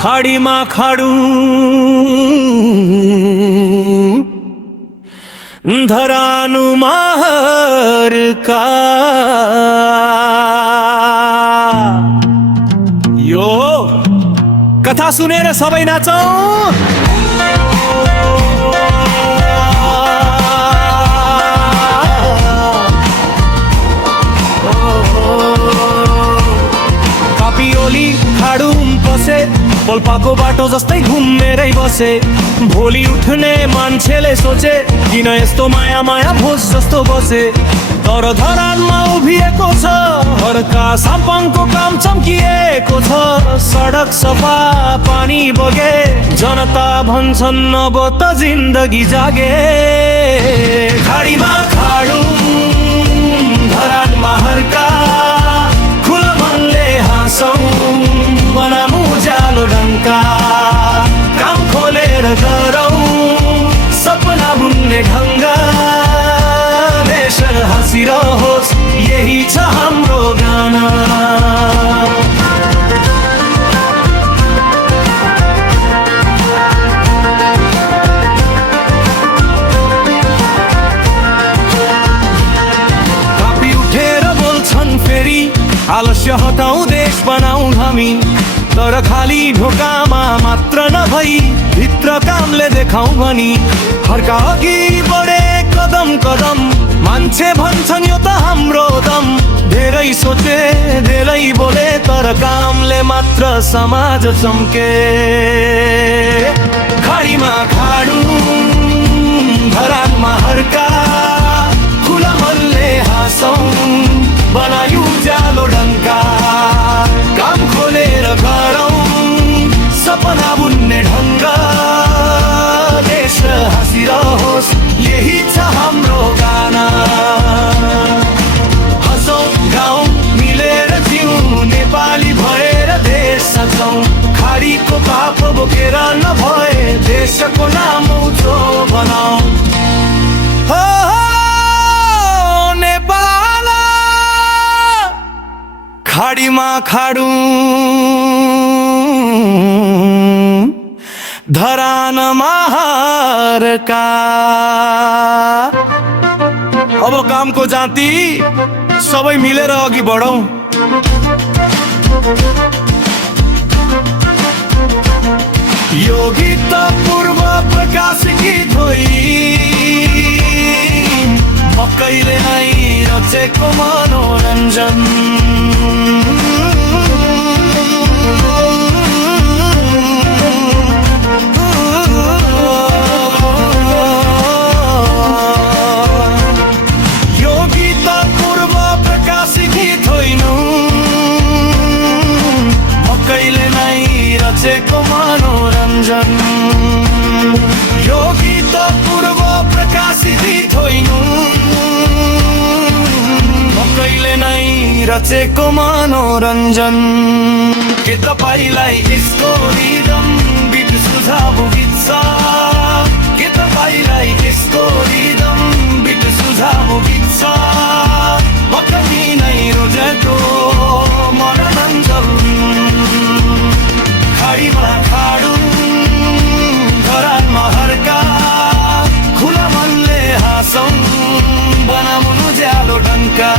खाडीमा खाडू धरानु महरका यो कथा सुनेर सबै नाचौं। कापियोली खाडुम पसे पोल्पाको बाटो जस्तै घुमेरै बसे। भोलि उठ्ने मान्छेले सोचे किन यस्तो माया माया भोज जस्तो बसे। तर धरानमा उभिएको छ हर्का साम्पाङको काम चम्किएको छ। सडक सफा पानी बगे जनता भन्छन् अब त जिन्दगी जागे। खाडीमा खाडू धरानमा हर्का खुला मनले हाँसौँ बनाऊ उज्यालो ढङ्का। काम खोलेर गरौँ सपना बुन्ने ढङ्गा। देश हाँसिरहोस् यही छ हाम्रो गाना। कापी उठेर बोल्छन् फेरि आलस्य हटाऊ देश बनाऊ हामी। तर खाली ढोकामा मात्र नभई भित्र कामले देखाऊ भनी। हर्का अघि बढे कदम कदम मान्छे भन्छन् यो त हाम्रो दम। धेरै सोचे धेरै बोले तर कामले मात्र समाज चम्के। खाडीमा खाडू धरानमा हर्का खुला मनले हाँसौँ बनायौ उज्यालो ढङ्का। काम खोलेर गरौँ सपना बुन्ने ढङ्गा। देश हाँसिरहोस् यही छ हाम्रो गाना। हँसौँ गाउँ मिलेर जिउँ नेपाली भएर देश सजाउँ। खाडीको पाप बोकेर नभए देशको नाम उच्चो बनाऊ। खाडीमा खाडू धरानमा हर्का। अब कामको जाति सबै मिलेर अघि बढौँ। यो गीत पूर्व प्रकाश गीत होइ मकैले नै रचेको मनोरञ्जन। यो गीत पूर्व प्रकाश गीत होइन मकैले नै रचेको मनोरञ्जन। यो गीत पूर्व प्रकाश गीत होइन मकैले नै रचेको मनोरञ्जन। के तपाईलाई यसको रिदम बिट सुझाव गीत छ? के तपाईलाई यसको रिदम बिट सुझाव गीत छ? मकैले नै रोजेको मनोरञ्जन। खाडीमा खाडू धरानमा हर्का खुला मनले हाँसौँ बनाउनु उज्यालो ढङ्का।